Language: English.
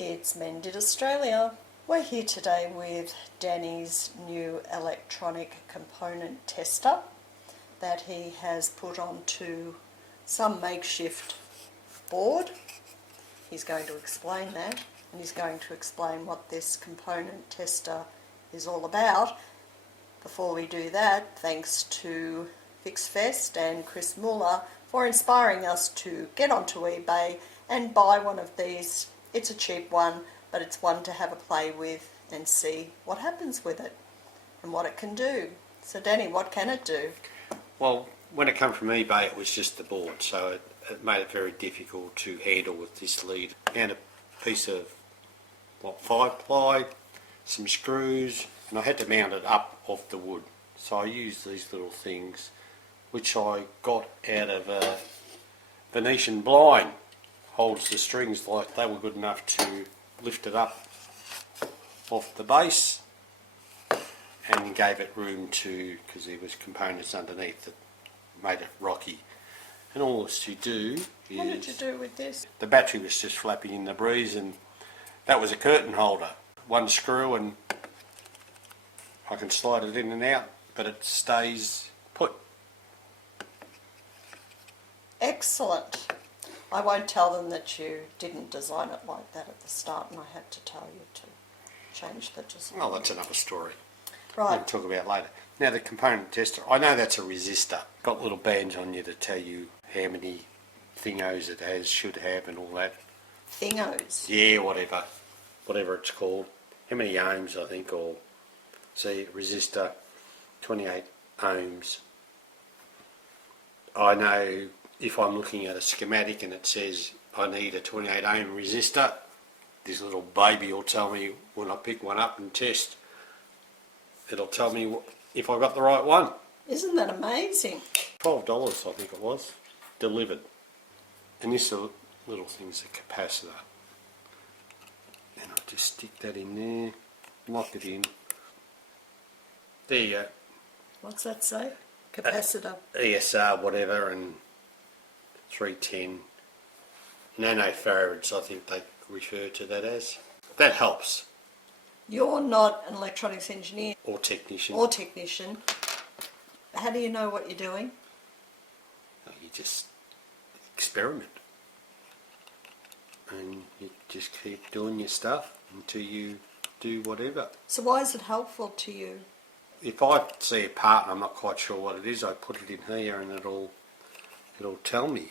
It's Mended Australia. We're here today with Danny's new electronic component tester that he has put onto some makeshift board. He's going to explain that, and he's going to explain what this component tester is all about. Before we do that, thanks to FixFest and Chris Muller for inspiring us to get onto eBay and buy one of these. It's a cheap one, but it's one to have a play with and see what happens with it and what it can do. So Danny, what can it do? Well, when it came from eBay, it was just the board, so it made it very difficult to handle with this lead. And a piece of 5-ply, some screws, and I had to mount it up off the wood. So I used these little things, which I got out of a Venetian blind. Holds the strings, like they were good enough to lift it up off the base, and gave it room to, because there was components underneath that made it rocky. And all this to do is... What did you do with this? The battery was just flapping in the breeze, and that was a curtain holder. One screw and I can slide it in and out, but it stays put. Excellent. I won't tell them that you didn't design it like that at the start, and I had to tell you to change the design. Well, that's another story. Right. We'll talk about later. Now the component tester, I know that's a resistor. Got little bands on you to tell you how many thingos it has, should have, and all that. Thingos? Yeah, whatever it's called. How many ohms, I think, or see, resistor, 28 ohms. I know if I'm looking at a schematic and it says I need a 28 ohm resistor, this little baby will tell me when I pick one up and test. It'll tell me if I got the right one. Isn't that amazing? $12 I think it was, delivered. And this little thing's a capacitor. And I'll just stick that in there, lock it in. There you go. What's that say? Capacitor. ESR whatever, and 310 nanofarads I think they refer to that as. That helps. You're not an electronics engineer Or technician. or technician. How do you know what you're doing? You just experiment. And you just keep doing your stuff until you do whatever. So why is it helpful to you? If I see a part and I'm not quite sure what it is, I put it in here and it'll tell me.